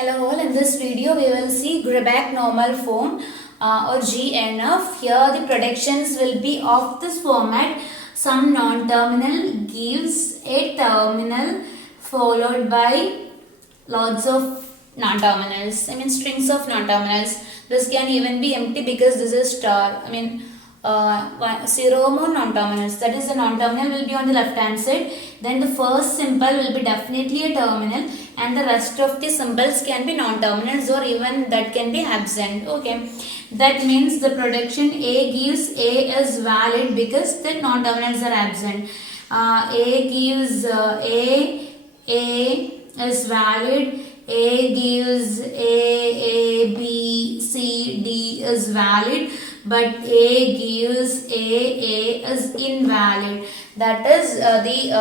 Hello all, in this video we will see Greiback normal form or GNF. Here the predictions will be of this format. Some non-terminal gives a terminal followed by lots of non-terminals. Strings of non-terminals. This can even be empty because this is star. Zero more non-terminals. That is, the non-terminal will be on the left hand side. Then the first symbol will be definitely a terminal, and the rest of the symbols can be non-terminals or even that can be absent. Okay, that means the prediction A gives A is valid because the non-terminals are absent. A gives A is valid. A gives A, B, C, D is valid, but A gives A is invalid. That is, the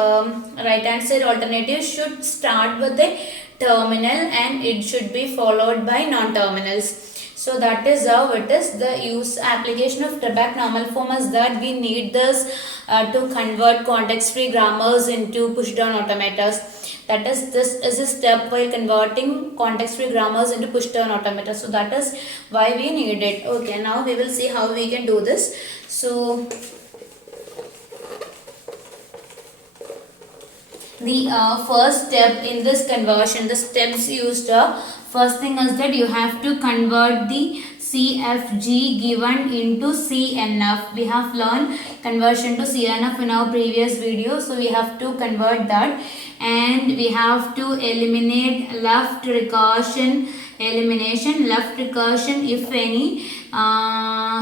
right hand side alternative should start with a terminal and it should be followed by non-terminals. So that is how it is. The application of Greiback normal form is that we need this to convert context-free grammars into push-down automatas. That is, this is a step while converting context-free grammars into push-down automata. So that is why we need it. Okay, now we will see how we can do this. So the first step in this conversion, the steps used are, first thing is that you have to convert the CFG given into CNF. We have learned conversion to CNF in our previous video, so we have to convert that, and we have to eliminate left recursion elimination. Left recursion, if any,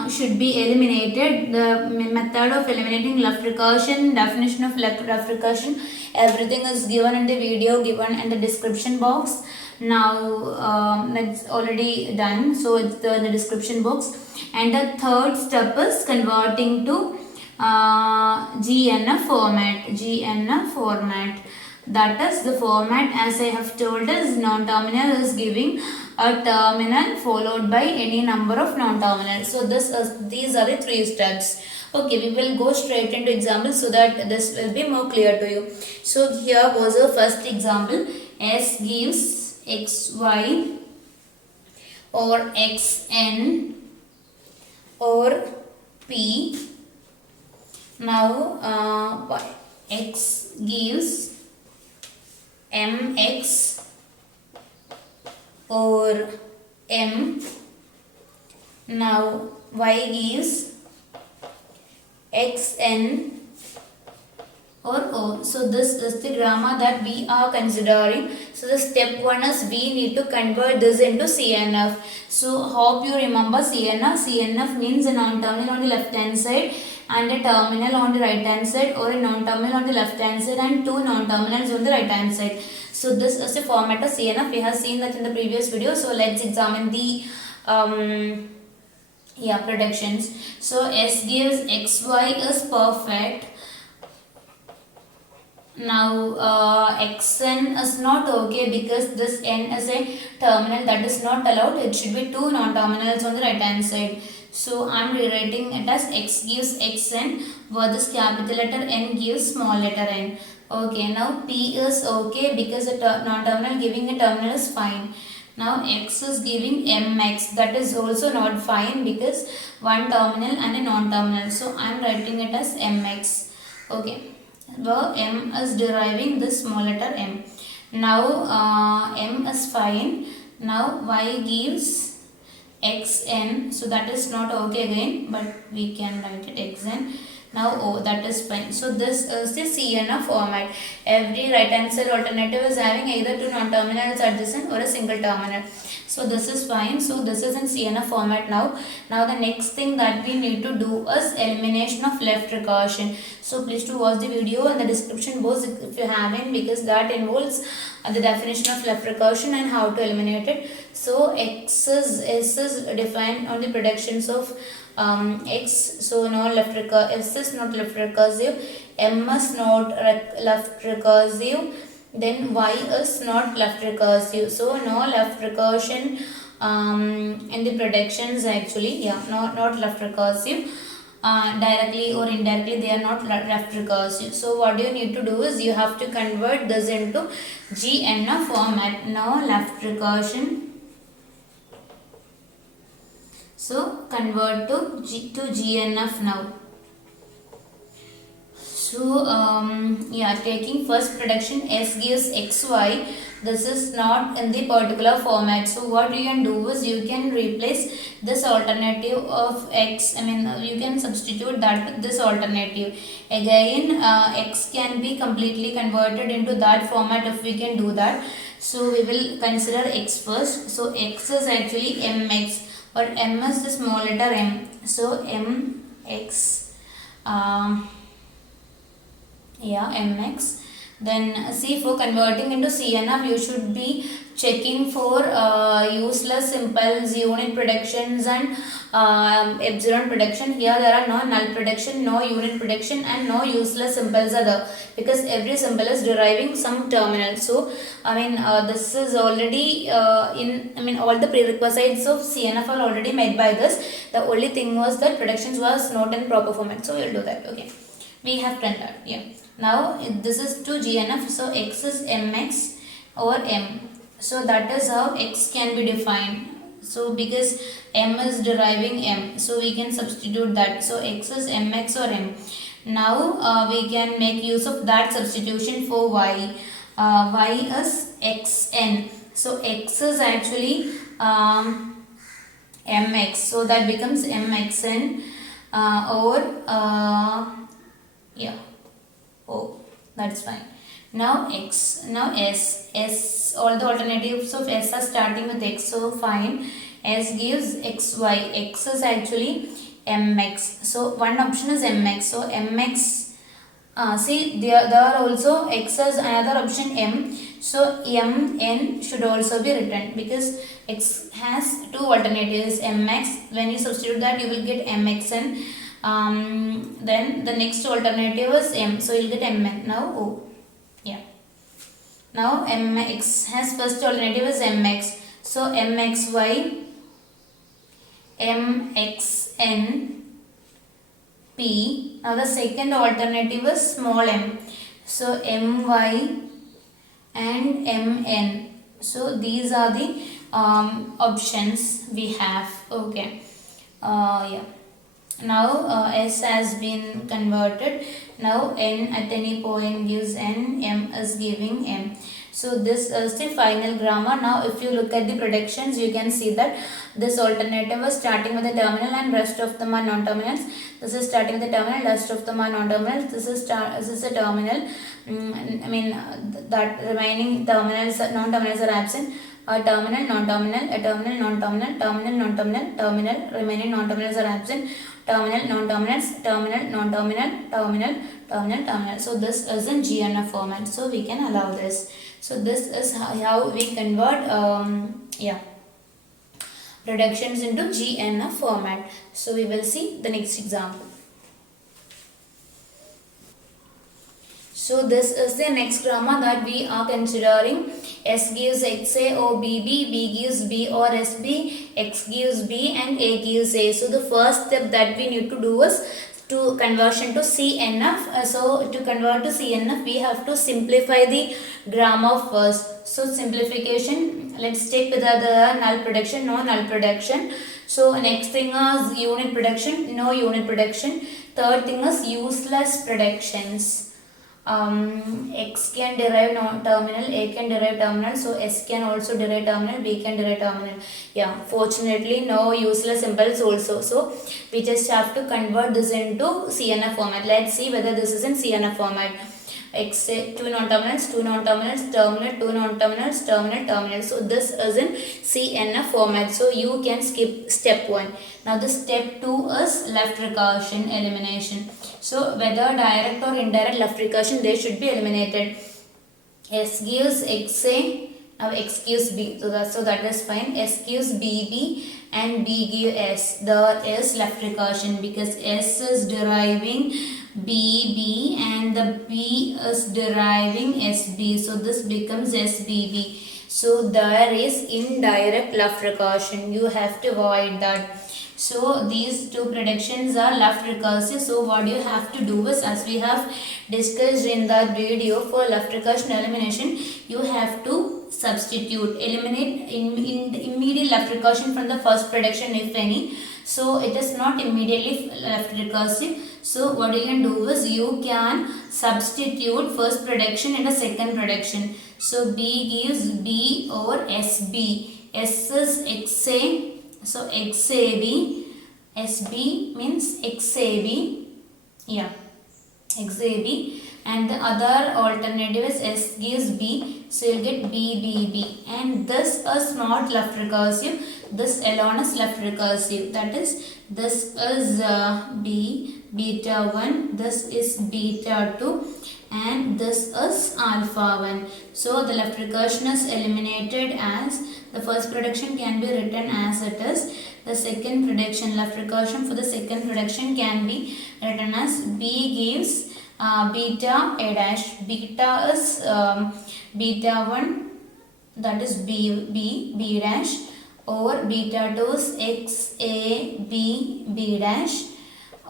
should be eliminated. The method of eliminating left recursion, definition of left recursion, everything is given in the video given in the description box. Now it's already done, so it's the description box. And the third step is converting to GNF format. That is, the format, as I have told, is non-terminal is giving a terminal followed by any number of non-terminals. So these are the three steps. Okay, we will go straight into examples so that this will be more clear to you. So here was a first example. S gives xy or xn or p. Now x gives mx or m. Now y gives xn or o. So this is the grammar that we are considering. So the step one is we need to convert this into CNF. So hope you remember CNF. CNF means a non-terminal on the left hand side and a terminal on the right hand side, or a non-terminal on the left hand side and two non-terminals on the right hand side. So this is the format of CNF. We have seen that in the previous video. So let's examine the predictions. So S gives xy is perfect. Now xn is not okay because this n is a terminal, that is not allowed. It should be two non-terminals on the right hand side. So I am rewriting it as x gives xn, where this capital letter n gives small letter n. Okay, now p is okay because a non-terminal giving a terminal is fine. Now x is giving mx, that is also not fine because one terminal and a non-terminal. So I am writing it as mx. Okay, where m is deriving this small letter m. Now m is fine. Now y gives xn, so that is not okay again, but we can write it xn. Now o, that is fine. So this is the CNF format. Every right hand side alternative is having either two non-terminals adjacent or a single terminal. So this is fine. So this is in CNF format now. Now the next thing that we need to do is elimination of left recursion. So please do watch the video in the description box if you haven't, because that involves the definition of left recursion and how to eliminate it. So S is defined on the predictions of x. So no left recursive, S is not left recursive, M is not left recursive, then Y is not left recursive. So no left recursion in the predictions actually. Yeah, not left recursive. directly or indirectly they are not left recursive. So what you need to do is you have to convert this into GNF format. Now left recursion. So convert to GNF now. So yeah, taking first prediction S gives xy. This is not in the particular format. So what you can do is you can replace this alternative of x. You can substitute that with this alternative. Again, x can be completely converted into that format if we can do that. So we will consider x first. So x is actually mx, or m is the small letter m. So mx. Mx. Then see, for converting into CNF you should be checking for useless simples, unit predictions and epsilon prediction. Here there are no null prediction, no unit prediction and no useless simples are there, because every symbol is deriving some terminal. So this is already all the prerequisites of CNF are already made by this. The only thing was that predictions was not in proper format. So we'll do that. Okay, we have done that. Yeah. Now this is to GNF, so x is mx over m. So that is how x can be defined. So because m is deriving m, so we can substitute that. So x is mx or m. Now we can make use of that substitution for y. Y is xn. So x is actually mx. So that becomes mxn that's fine. Now x, now s, all the alternatives of s are starting with x, so fine. S gives xy, x is actually mx, so one option is mx, so mx, see there are also x as another option m, so mn should also be written because x has two alternatives mx. When you substitute that you will get mxn. Then the next alternative is m, so you'll get mn. Now o, yeah. Now mx has first alternative is mx, so mxy, mxn, p. Now the second alternative is small m, so my and mn. So these are the options we have. Okay, yeah. Now s has been converted. Now n at any point gives n, m is giving m. So this is the final grammar. Now if you look at the predictions, you can see that this alternative is starting with a terminal and rest of them are non-terminals. This is starting with a terminal, rest of them are non-terminals. This is a terminal. That remaining terminals, non-terminals are absent. A terminal, non-terminal, a terminal, non-terminal, terminal, non-terminal, terminal, remaining non-terminals are absent. Terminal, non-terminals, terminal, non-terminal, terminal, terminal, terminal. So this is in GNF format. So we can allow this. So this is how we convert reductions into GNF format. So we will see the next example. So this is the next grammar that we are considering. S gives XA or BB, B gives B or SB, X gives B and A gives A. So the first step that we need to do is to conversion to CNF. So to convert to CNF, we have to simplify the grammar first. So simplification, let's take whether there are null prediction, no null prediction. So next thing is unit prediction, no unit prediction. Third thing is useless predictions. X can derive terminal, A can derive terminal, so S can also derive terminal, B can derive terminal. Yeah, fortunately no useless symbols also. So we just have to convert this into CNF format. Let's see whether this is in CNF format. X, two non-terminals, terminal, two non-terminals, terminal. So this is in CNF format. So you can skip step 1. Now the step 2 is left recursion elimination. So whether direct or indirect left recursion, they should be eliminated. S gives XA, now X gives B. So that is fine. S gives BB and B gives S. There is left recursion because S is deriving BB and the B is deriving SB. So this becomes SBB. So there is indirect left recursion. You have to avoid that. So these two predictions are left recursive. So what you have to do is, as we have discussed in that video, for left recursion elimination, you have to substitute, eliminate in immediate left recursion from the first prediction if any. So it is not immediately left recursive. So what you can do is, you can substitute first prediction in a second prediction. So B gives B over SB. S is XA. So XAB. SB means XAB. Yeah. XAB. And the other alternative is S gives B. So you'll get BBB. And this is not left recursive. This alone is left recursive. That is, this is B, beta 1. This is beta 2. And this is alpha 1. So the left recursion is eliminated as the first prediction can be written as it is. The second prediction, left recursion for the second prediction can be written as B gives beta A dash. Beta is beta 1, that is B dash, over beta 2 is X A B dash,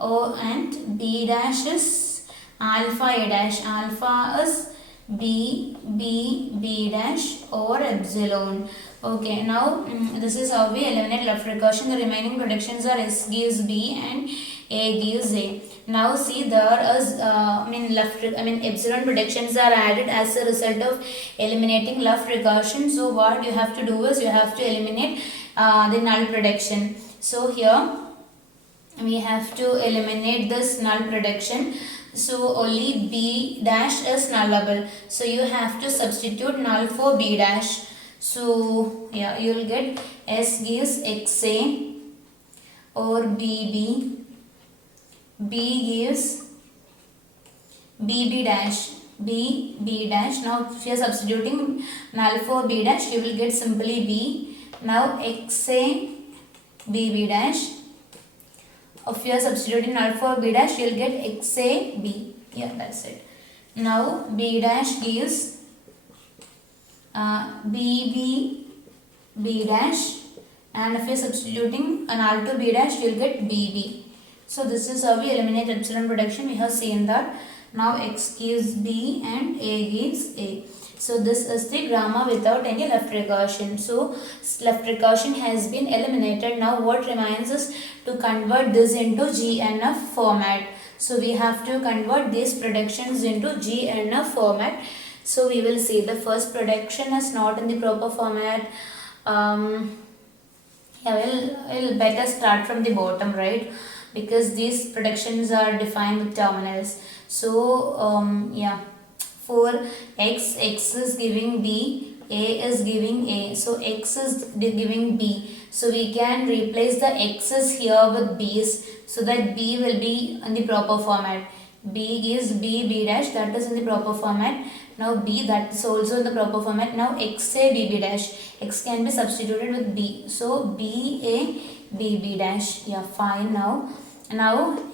and B dash is alpha A dash. Alpha is B dash over epsilon. Okay, now this is how we eliminate left recursion. The remaining predictions are S gives B and A gives A. Now see, there is epsilon predictions are added as a result of eliminating left recursion. So what you have to do is, you have to eliminate the null prediction. So here we have to eliminate this null prediction. So only B dash is nullable. So you have to substitute null for B dash. So yeah, you will get S gives XA or BB. B gives BB dash. B dash. Now if you are substituting null for B dash, you will get simply B. Now XA BB dash. If you are substituting null for B dash, you will get XA B. Yeah, that's it. Now B dash gives BB B dash, and if you are substituting a null to B dash, you will get BB. So this is how we eliminate epsilon prediction. We have seen that. Now X gives B and A gives A. So this is the grammar without any left recursion. So left recursion has been eliminated. Now what remains is to convert this into GNF format. So we have to convert these predictions into GNF format. So we will see the first prediction is not in the proper format. We'll better start from the bottom, right? Because these predictions are defined with terminals. So for X is giving B, A is giving A. So X is giving B. So we can replace the X's here with B's, so that B will be in the proper format. B gives B dash, that is in the proper format. Now B, that is also in the proper format. Now X A B dash. X can be substituted with B. So B A B dash. Yeah, fine. Now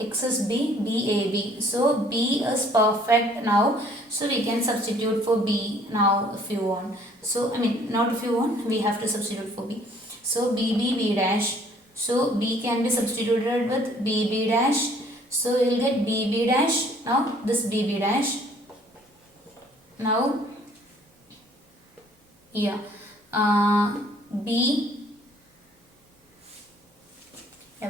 X is B, B A B. So B is perfect now. So we can substitute for B now if you want. So not if you want, we have to substitute for B. So B dash. So B can be substituted with B dash. So we will get B dash. Now this B dash. Now B,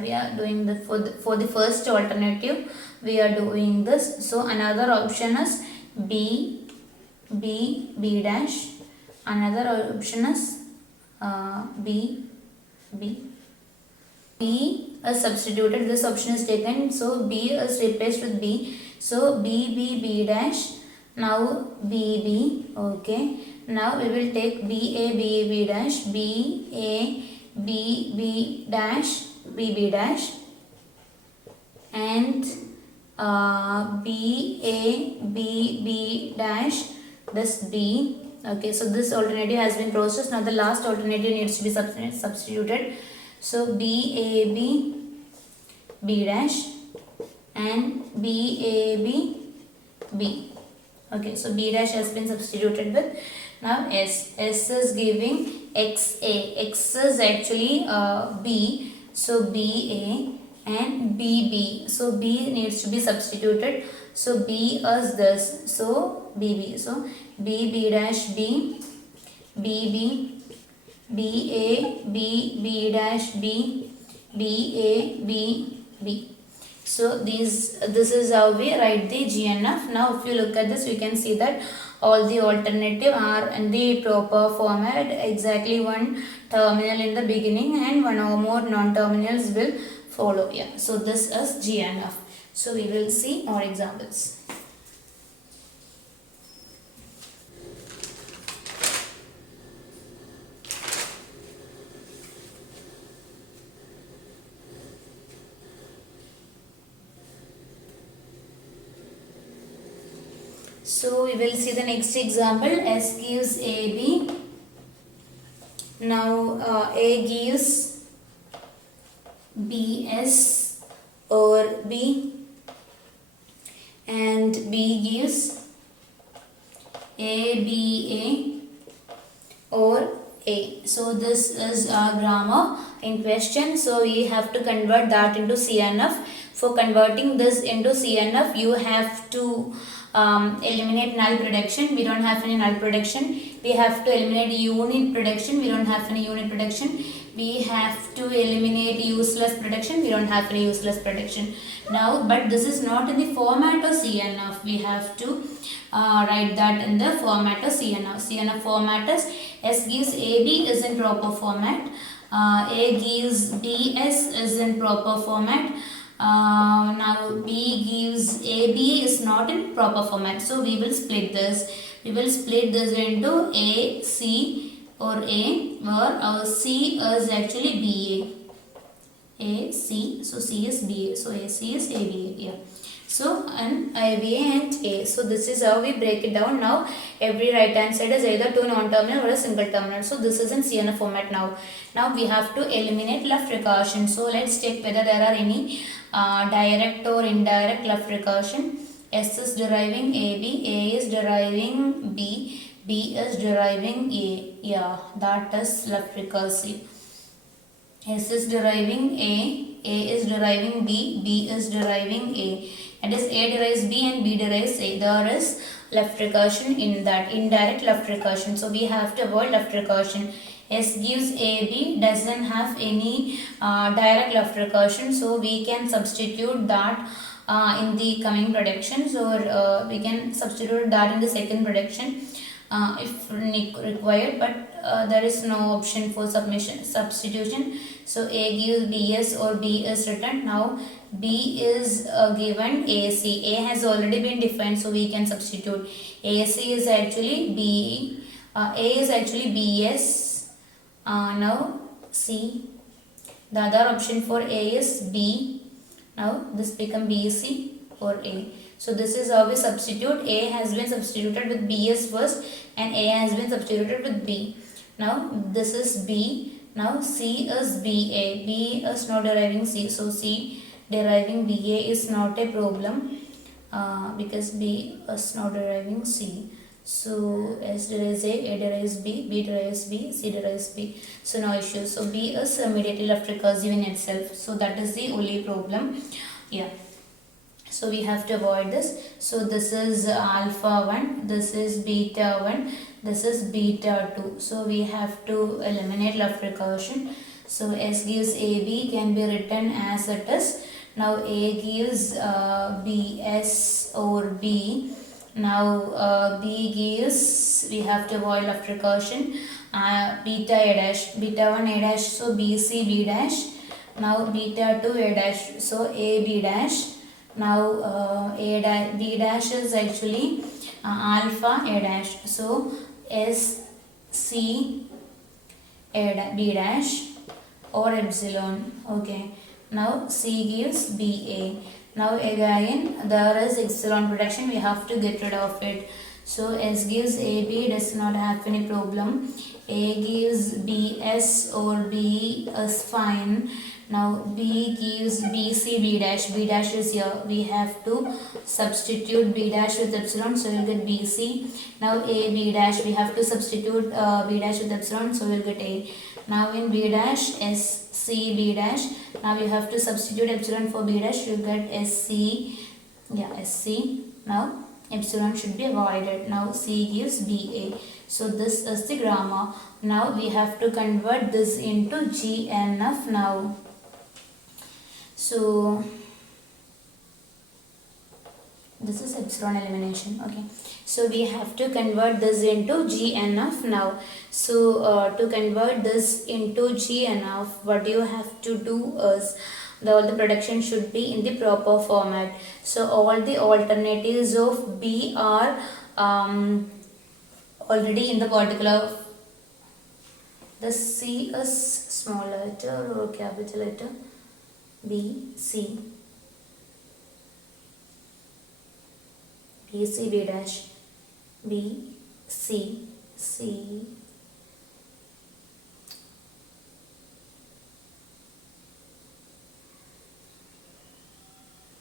we are doing the for the first alternative we are doing this. So another option is B dash. Another option is B is substituted. This option is taken. So B is replaced with B. So B dash. Now BB. Okay. Now we will take B dash. B dash. BB dash. And B dash. This B. Okay. So this alternative has been processed. Now the last alternative needs to be substituted. So B dash and B. Okay, so B dash has been substituted with now S. S is giving XA. X is actually B. So BA and BB. So B needs to be substituted. So B is this. So BB. So B dash B, BB, BA, B dash B, BA, B. So this is how we write the GNF. Now if you look at this, you can see that all the alternative are in the proper format. Exactly one terminal in the beginning and one or more non-terminals will follow. Yeah. So this is GNF. So we will see more examples. So we will see the next example. S gives AB. Now A gives BS or B, and B gives ABA or A. So this is our grammar in question. So we have to convert that into CNF. For converting this into CNF, you have to eliminate null production. We don't have any null production. We have to eliminate unit production. We don't have any unit production. We have to eliminate useless production. We don't have any useless production. Now, but this is not in the format of CNF. We have to write that in the format of CNF. CNF format is S gives AB is in proper format. A gives BS is in proper format. Now B gives AB is not in proper format. So we will split this. We will split this into A, C or A, where our C is actually BA. A, C. So C is BA. So AC is ABA. Yeah. So and ABA and A. So this is how we break it down. Now every right hand side is either two non-terminal or a single terminal. So this is in CNF format now. Now we have to eliminate left recursion. So let's check whether there are any direct or indirect left recursion. S is deriving AB, A is deriving B, B is deriving A. Yeah, that is left recursive. S is deriving A is deriving B, B is deriving A. That is A derives B and B derives A. There is left recursion in that, indirect left recursion. So we have to avoid left recursion. S gives AB doesn't have any direct left recursion. So we can substitute that in the coming predictions, or we can substitute that in the second prediction if required, but there is no option for substitution. So A gives BS or B is written. Now B is given AC. A has already been defined, so we can substitute. AC is actually B. A is actually BS. Now C. The other option for A is B. Now this become BC or A. So this is how we substitute. A has been substituted with BS first and A has been substituted with B. Now this is B. Now C is BA. B is not deriving C. So C deriving BA is not a problem because B is not deriving C. So S derives A derives B, B derives B, C derives B. So no issue. So B is immediately left recursive in itself. So that is the only problem. Yeah. So we have to avoid this. So this is alpha 1, this is beta 1, this is beta 2. So we have to eliminate left recursion. So S gives AB can be written as it is. Now A gives BS or B. Now B gives, we have to avoid left recursion, beta A dash, beta 1 A dash, so BC B dash. Now beta 2 A dash, so A B dash. Now B dash is actually alpha A dash, so S C B dash or epsilon. Okay. Now C gives BA. Now again there is epsilon protection, we have to get rid of it. So S gives AB does not have any problem. A gives BS or B is fine. Now B gives BC B dash. B dash is here. We have to substitute B dash with epsilon, so we'll get BC. Now A B dash, we have to substitute B dash with epsilon, so we'll get A. Now in B dash SC B dash, now you have to substitute epsilon for B dash, you'll get SC. Yeah, SC. Now epsilon should be avoided. Now C gives BA. So this is the grammar. Now we have to convert this into GNF now. So this is epsilon elimination. Okay. So we have to convert this into GNF now. So to convert this into GNF, what you have to do is all the production should be in the proper format. So all the alternatives of B are already in the particular. The C is small letter or capital letter. B, C. B, C, B dash. B, C, C.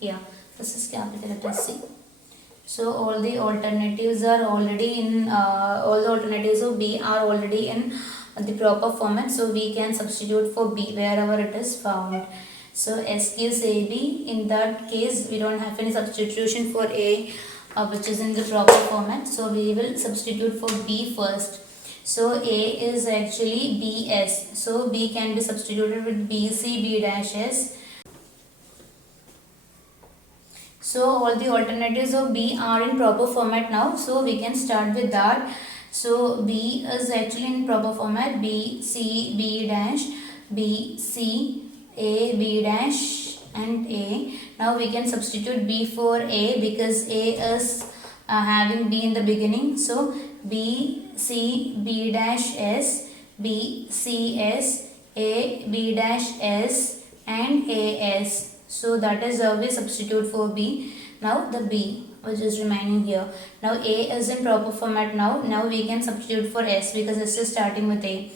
Yeah, this is capital letter C. So all the alternatives are already in, all the alternatives of B are already in the proper format. So we can substitute for B wherever it is found. So S gives AB. In that case, we don't have any substitution for A, which is in the proper format. So we will substitute for B first. So A is actually BS. So B can be substituted with BC B dash S. So all the alternatives of B are in proper format now. So we can start with that. So B is actually in proper format. B, C, B dash, B, C, A, B dash and A. Now we can substitute B for A because A is having B in the beginning. So B, C, B dash S, B, C, S, A, B dash S and A, S. So that is how we substitute for B. Now the B which is remaining here. Now A is in proper format now. Now we can substitute for S because S is starting with A.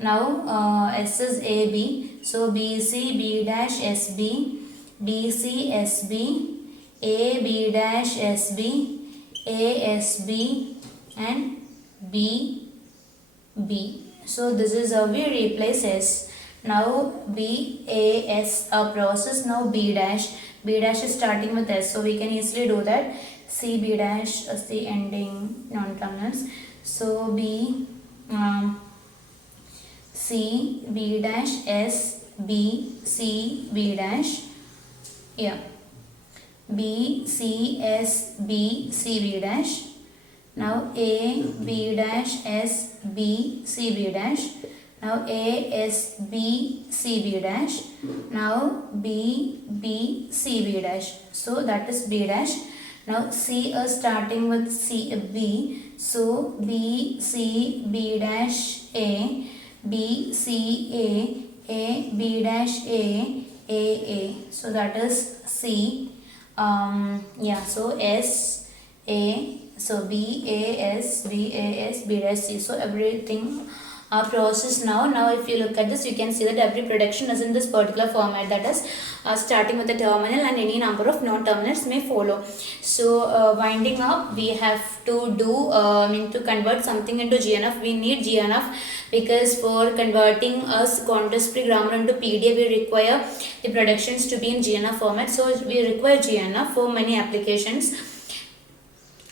Now S is AB. So BC B dash SB, BC SB, AB dash SB, ASB and BB. So this is how we replace S. Now BAS a process. Now B dash. B dash is starting with S, so we can easily do that. C B dash is the ending non-terminals. So B C B dash S B C B dash. Yeah. B C S B C B dash. Now A B dash S B C B dash. Now A S B C B dash. Now B B C B dash. So that is B dash. Now C is starting with C B. So B C B dash A, B C A B dash A. So that is C. Yeah. So S A. So B A S B dash C. So everything process now. Now if you look at this, you can see that every production is in this particular format, that is starting with a terminal and any number of non-terminals may follow. So winding up, we have to do to convert something into GNF. We need GNF because for converting us contrast free grammar into PDF, we require the productions to be in GNF format. So we require GNF for many applications.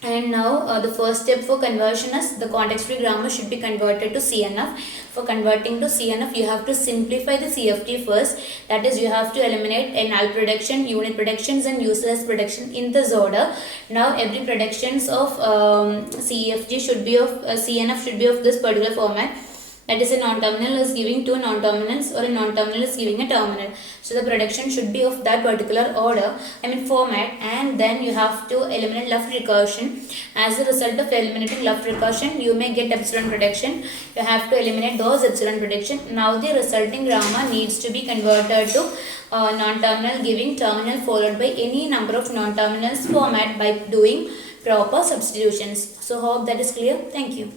And now the first step for conversion is the context-free grammar should be converted to CNF. For converting to CNF, you have to simplify the CFG first. That is, you have to eliminate a null production, unit productions and useless production in this order. Now every productions of CFG should be of CNF should be of this particular format. That is, a non-terminal is giving two non-terminals or a non-terminal is giving a terminal. So the production should be of that particular order, format, and then you have to eliminate left recursion. As a result of eliminating left recursion, you may get epsilon production. You have to eliminate those epsilon production. Now the resulting grammar needs to be converted to non-terminal giving terminal followed by any number of non-terminals format by doing proper substitutions. So hope that is clear. Thank you.